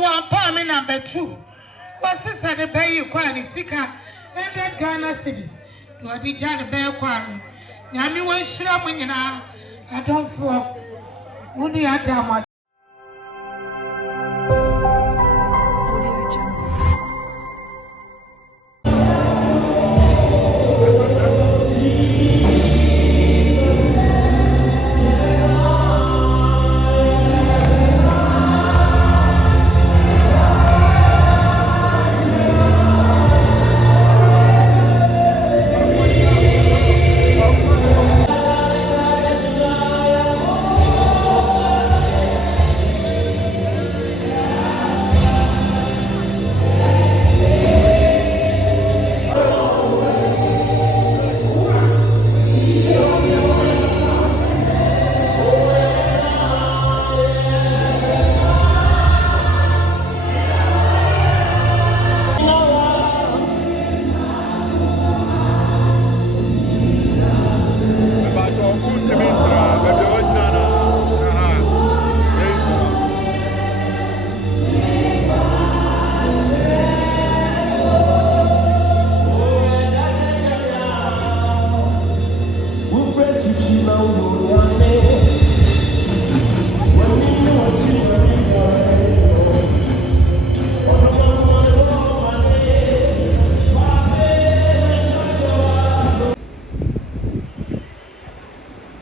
one palm number 2. What sister the bay quality sika and Ghana cities. You are the Jan Bear Quarry. Yami one shrub when you know. I don't fall. Only I damn.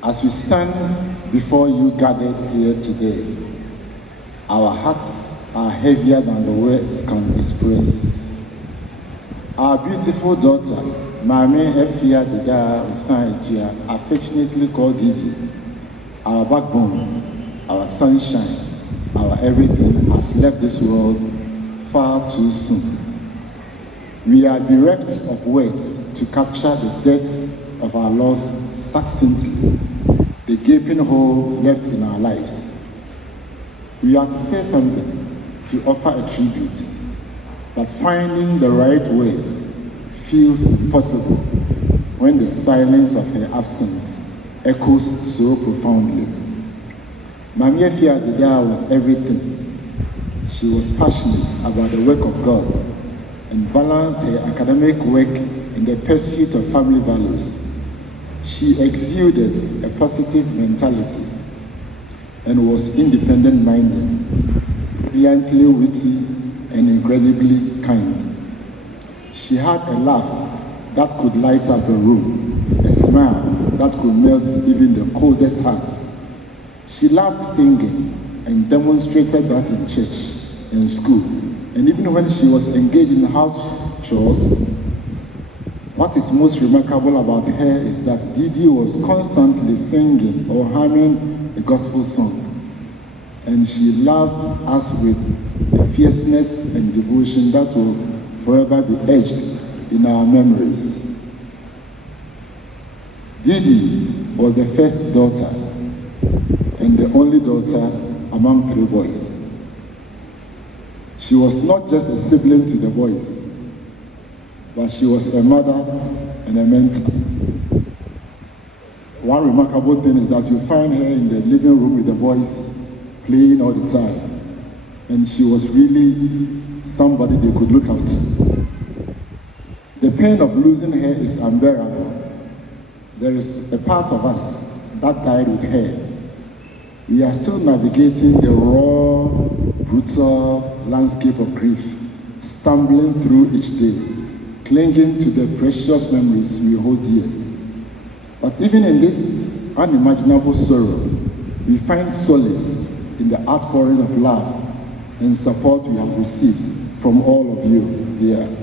As we stand before you gathered here today, our hearts are heavier than the words can express. Our beautiful daughter, Mame Efia Dida Usaitia, affectionately called Didi, our backbone, our sunshine, our everything, has left this world far too soon. We are bereft of words to capture the depth of our loss succinctly, the gaping hole left in our lives. We are to say something, to offer a tribute, but finding the right words feels impossible when the silence of her absence echoes so profoundly. Mame Efia Dida was everything. She was passionate about the work of God and balanced her academic work in the pursuit of family values. She exuded a positive mentality and was independent-minded, brilliantly witty, and incredibly kind. She had a laugh that could light up a room, a smile that could melt even the coldest heart. She loved singing and demonstrated that in church, in school, and even when she was engaged in house chores. What is most remarkable about her is that Didi was constantly singing or humming a gospel song, and she loved us with a fierceness and devotion that will forever be etched in our memories. Didi was the first daughter and the only daughter among 3 boys. She was not just a sibling to the boys, but she was a mother and a mentor. One remarkable thing is that you find her in the living room with the boys playing all the time, and she was really somebody they could look up to. The pain of losing her is unbearable. There is a part of us that died with her. We are still navigating the raw, brutal landscape of grief, stumbling through each day, clinging to the precious memories we hold dear. But even in this unimaginable sorrow, we find solace in the outpouring of love and support we have received from all of you here.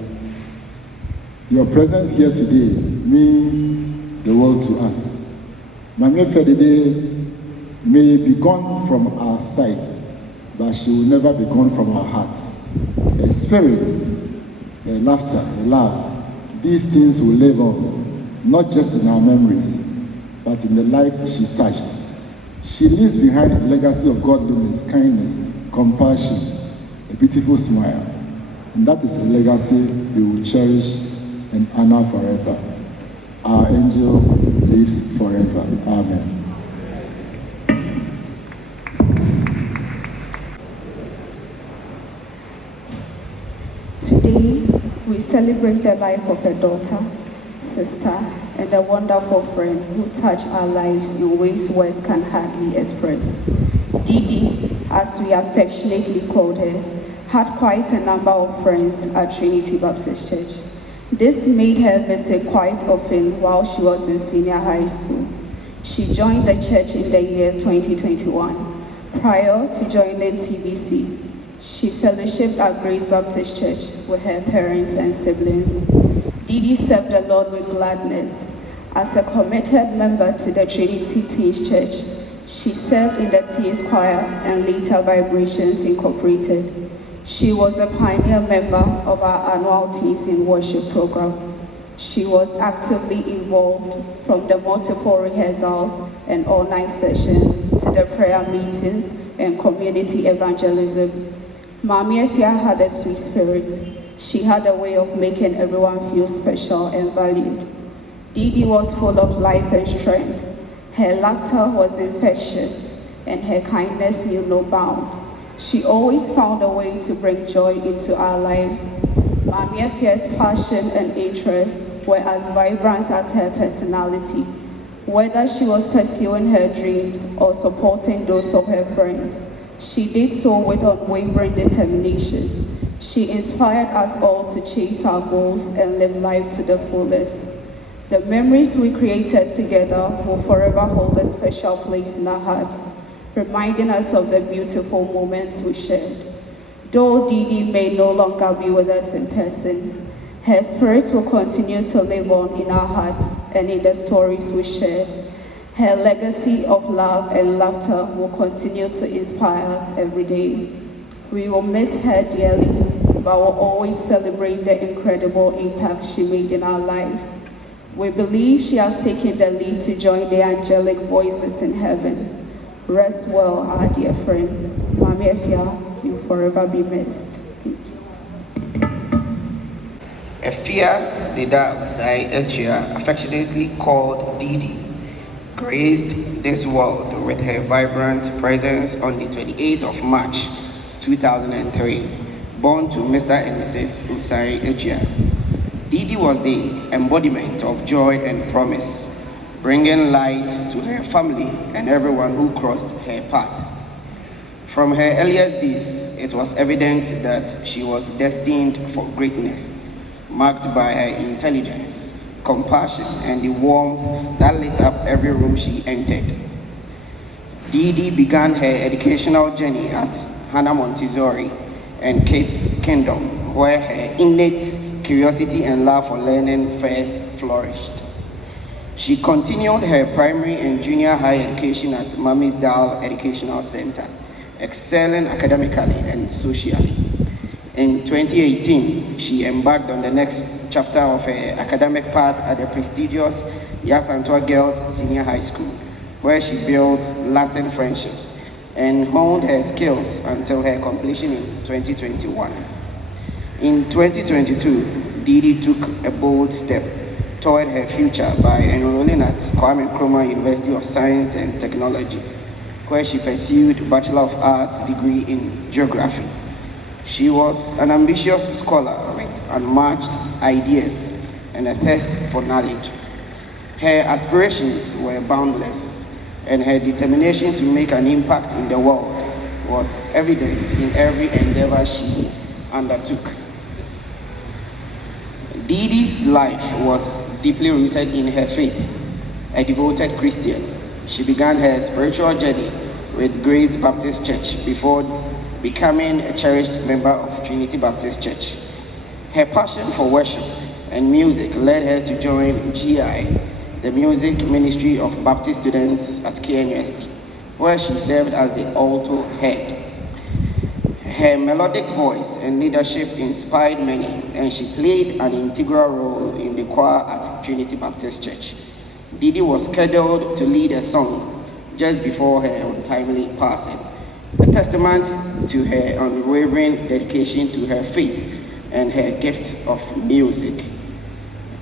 Your presence here today means the world to us. Mame Efia Dida may be gone from our sight, but she will never be gone from our hearts. Her spirit, her laughter, her love, these things will live on, not just in our memories, but in the lives she touched. She leaves behind a legacy of godliness, kindness, compassion, a beautiful smile. And that is a legacy we will cherish and honor forever. Our angel lives forever. Amen. Today, we celebrate the life of a daughter, sister, and a wonderful friend who touched our lives in ways words can hardly express. Didi, as we affectionately called her, had quite a number of friends at Trinity Baptist Church. This made her visit quite often while she was in senior high school. She joined the church in the year 2021. Prior to joining TBC, she fellowshipped at Grace Baptist Church with her parents and siblings. Didi served the Lord with gladness. As a committed member to the Trinity Teens Church, she served in the Teens Choir and later Vibrations Incorporated. She was a pioneer member of our annual Teens in Worship program. She was actively involved from the multiple rehearsals and all-night sessions to the prayer meetings and community evangelism. Mami Efia had a sweet spirit. She had a way of making everyone feel special and valued. Didi was full of life and strength. Her laughter was infectious, and her kindness knew no bounds. She always found a way to bring joy into our lives. Mami Efia's passion and interest were as vibrant as her personality. Whether she was pursuing her dreams or supporting those of her friends, she did so with unwavering determination. She inspired us all to chase our goals and live life to the fullest. The memories we created together will forever hold a special place in our hearts, reminding us of the beautiful moments we shared. Though Didi may no longer be with us in person, her spirit will continue to live on in our hearts and in the stories we shared. Her legacy of love and laughter will continue to inspire us every day. We will miss her dearly, but will always celebrate the incredible impact she made in our lives. We believe she has taken the lead to join the angelic voices in heaven. Rest well, our dear friend. Mami Efia, you'll forever be missed. Efia Deda Osai Echia, affectionately called Didi, graced this world with her vibrant presence on the 28th of March, 2003, born to Mr. and Mrs. Osai Echia. Didi was the embodiment of joy and promise, bringing light to her family and everyone who crossed her path. From her earliest days, it was evident that she was destined for greatness, marked by her intelligence, compassion, and the warmth that lit up every room she entered. Didi began her educational journey at Hannah Montessori and Kate's Kingdom, where her innate curiosity and love for learning first flourished. She continued her primary and junior high education at Mami's Dal Educational Center, excelling academically and socially. In 2018, she embarked on the next chapter of her academic path at the prestigious Yasantua Girls Senior High School, where she built lasting friendships and honed her skills until her completion in 2021. In 2022, Didi took a bold step toward her future by enrolling at Kwame Nkrumah University of Science and Technology, where she pursued a Bachelor of Arts degree in Geography. She was an ambitious scholar with unmatched ideas and a thirst for knowledge. Her aspirations were boundless, and her determination to make an impact in the world was evident in every endeavor she undertook. Didi's life was deeply rooted in her faith. A devoted Christian, she began her spiritual journey with Grace Baptist Church before becoming a cherished member of Trinity Baptist Church. Her passion for worship and music led her to join GI, the music ministry of Baptist students at KNUST, where she served as the alto head. Her melodic voice and leadership inspired many, and she played an integral role in the choir at Trinity Baptist Church. Didi was scheduled to lead a song just before her untimely passing, a testament to her unwavering dedication to her faith and her gift of music.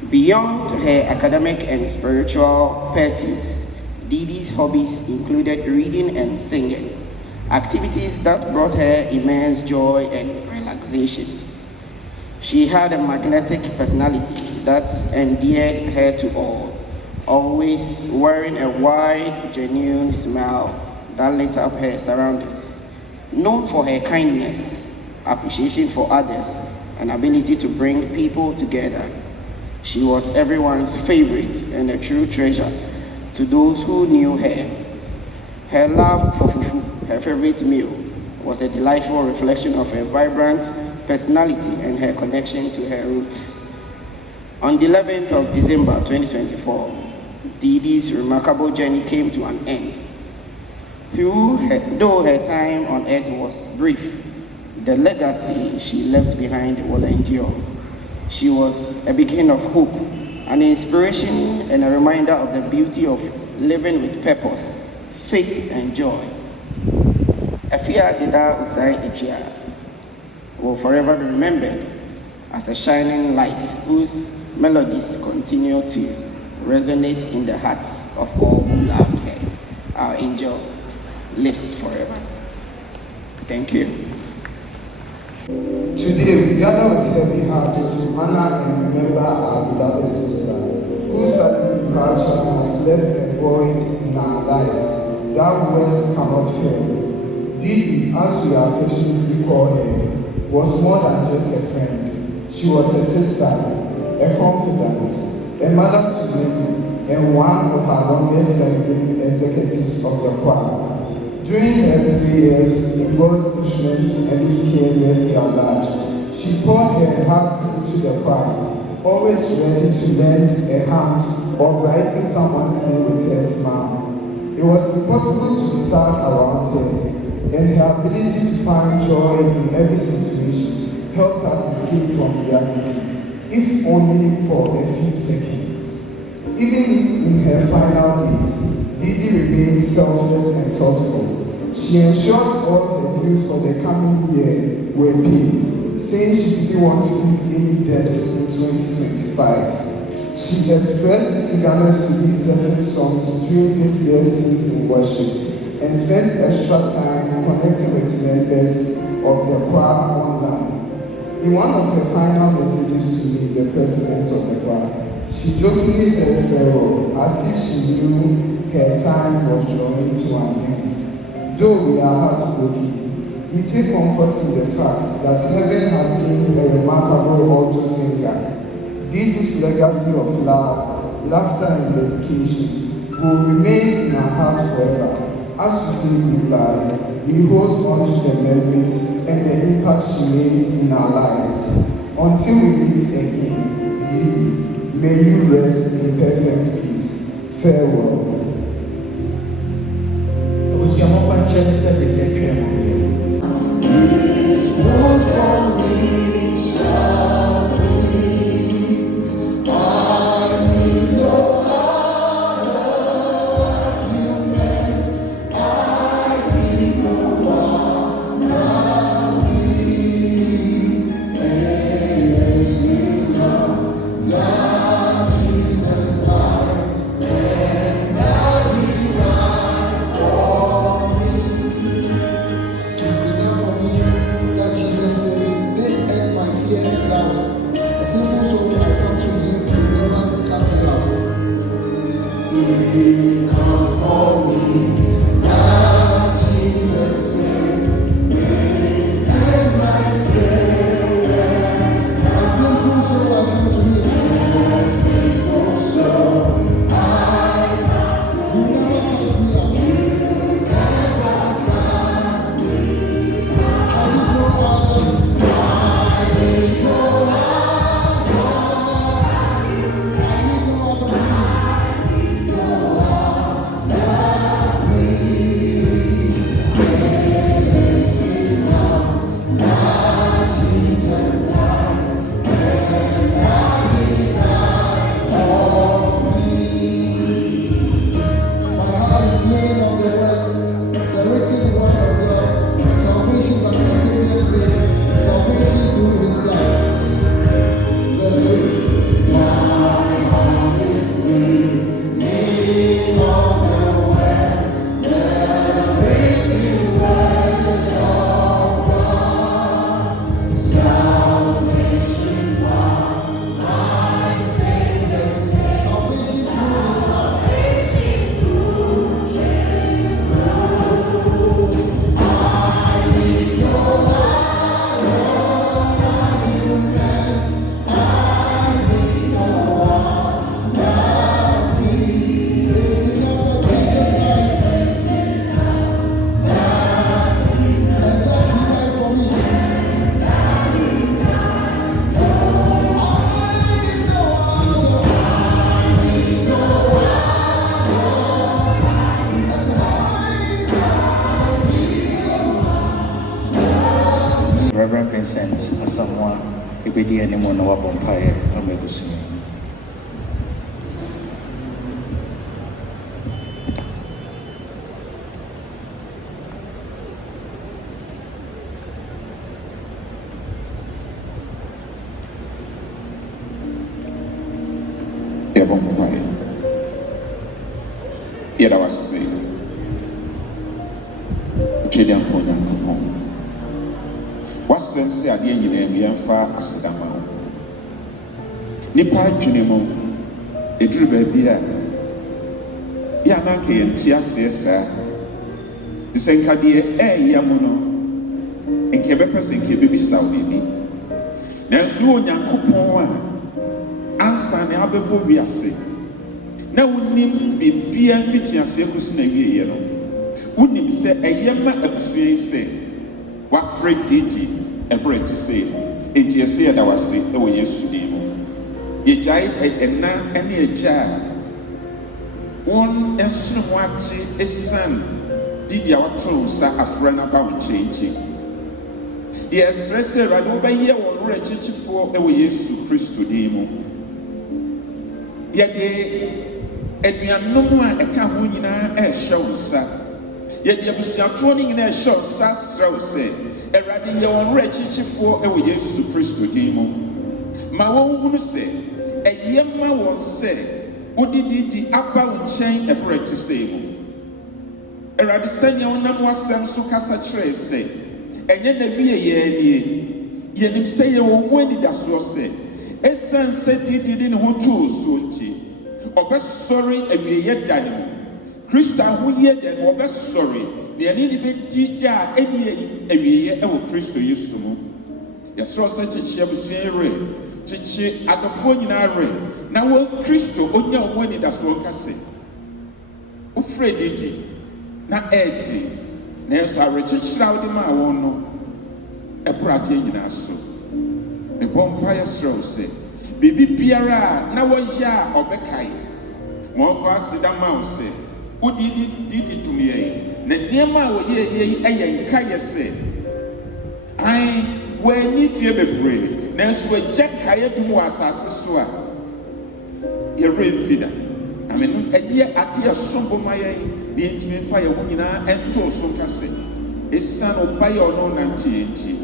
Beyond her academic and spiritual pursuits, Didi's hobbies included reading and singing, activities that brought her immense joy and relaxation. She had a magnetic personality that endeared her to all, always wearing a wide, genuine smile that lit up her surroundings. Known for her kindness, appreciation for others, and ability to bring people together, she was everyone's favorite and a true treasure to those who knew her. Her love for fufu, her favorite meal, was a delightful reflection of her vibrant personality and her connection to her roots. On the 11th of December 2024, Didi's remarkable journey came to an end. Though her time on earth was brief, the legacy she left behind will endure. She was a beacon of hope, an inspiration and a reminder of the beauty of living with purpose, faith, and joy. Afia Dida Usai Ichia will forever be remembered as a shining light whose melodies continue to resonate in the hearts of all who loved her. Our angel lives forever. Thank you. Today we gather with heavy hearts to honor and remember our beloved sister, whose sudden departure has left a void in our lives that words cannot fill. Didi, as we affectionately call her, was more than just a friend. She was a sister, a confidant, a mother to many, and one of our longest-serving executives of the choir. During her 3 years in God's instruments and his KNUST at large, she poured her heart into the choir, always ready to lend a hand or brighten someone's day with her smile. It was impossible to be sad around her, and her ability to find joy in every situation helped us escape from reality, if only for a few seconds. Even in her final days, Didi remained selfless and thoughtful. She ensured all her bills for the coming year were paid, saying she didn't want to leave any debts in 2025. She expressed eagerness to lead certain songs during this year's things in worship and spent extra time connecting with members of the choir online. In one of her final messages to me, the president of the choir, she jokingly said farewell, as if she knew her time was drawing to an end. Though we are heartbroken, we take comfort in the fact that heaven has gained a remarkable alto singer. Didi's legacy of love, laughter, and dedication will remain in our hearts forever. As we say goodbye, we hold on to the memories and the impact she made in our lives. Until we meet again, Didi, may you rest in perfect peace. Farewell. Reverend Vincent Asamoah ebedi animo na wabɔ mpaeɛ ama abusua. Yet I was saying, Chilean Ponyan, what's them say at the end of the year for Asadama? Nipa Junimo, a drew baby, Yanaki and Tiasa, the same Kadia, Yamuno, and Quebecers and Quebec Saudi. Now, so Yankupon answer the Abbebo Biase. Now, wouldn't be a fitting as you could snag ye, wouldn't say a yamma absue say, what Fred did a bread to say, and you say that was sick, oh, yes, to him. Ye jai and now any a jar. One and soon watching a son did your toes a friend about changing. Yes, let's say, right over here, or wretched for a way, yes, to Christ to demo. Yet, and we are no more a Kahunina a show, sir. Yet you are trolling in a show, Sassro say, a radio on wretched for a way to Christ to demo. My own say, a yamma won't say, what did the upper chain a bread to say? A radisania on Namwa Samsukasa trace say, and yet there be a year, yet say you when did that so say, a son said he didn't want to so. Obe sorry ewie ye dane Christa hu ye den obe sorry ne ani ni be dida eni ewie ye e wo Christo Yesu mu yesro se chichi abusuere chichi adofo nyina re na wo Christo onya wo ni da so kase o Fredidi na edi na eso arechichira wo de ma won no e brade nyina so e bompa yesro se bibi biara na wo ya obekai mo fa sida mouse udidi to me na niema wo ye nka yese ai we ni fie bebre na so we jeka ye dum asase so a ye refida amen eye ade asombo maye ni ntime fa ye ho nyina ento so kase esan obaye ono nanti enti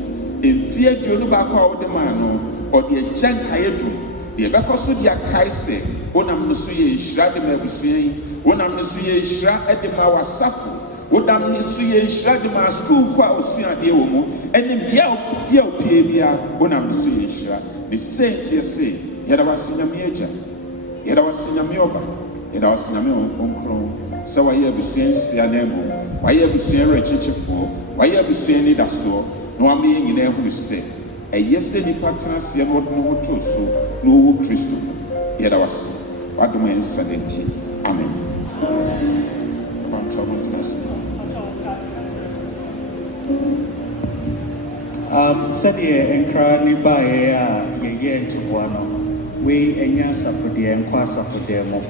efie duonu ba kwa wo de ma no o de jeka ye dum de be ko so dia kaise wonam no so ye hira de ma busui wonam no so ye hira de ma wasafo wonam no so ye hira de ma school kwa osua de wo mu ene bia opie bia wonam no so ye hira the saint ye say yada wasinyame eja yada wasinyame oba yada wasinyame onkron so wa ye busui sia na mu wa ye busui rechichefo wa ye busui ni daso no ame nyina ehu se eyese ni patena se no no to so no wo Kristo yada wasi wadom ensanenti amen Sadia enkra ni bae a yeye ntuwa no we enya sapode enkwa sapode mo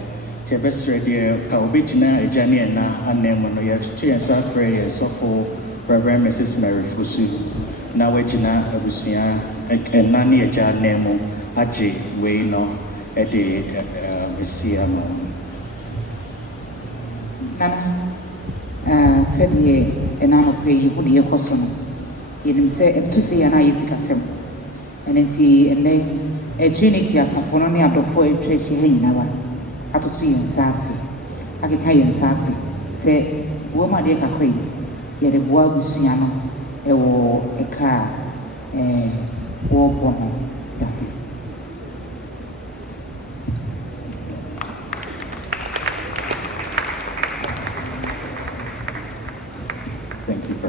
tebesre de ka obegina ejane na anemo no ya tutu ensa frɛ ye sofo Reverend Mrs. Mary Fusu na wagina abusua enna ne eja nemo age we no ede mesia no nana sadia enano pe yibu de yekoso no yenim se emtuse yana yisikasem enenti ene Trinity asafono ne adofo etwehye hanyina ba atoto yensase akeka yensase se wo ma de kakrai ye de boa busua no ewo eka wo bono da. Thank you.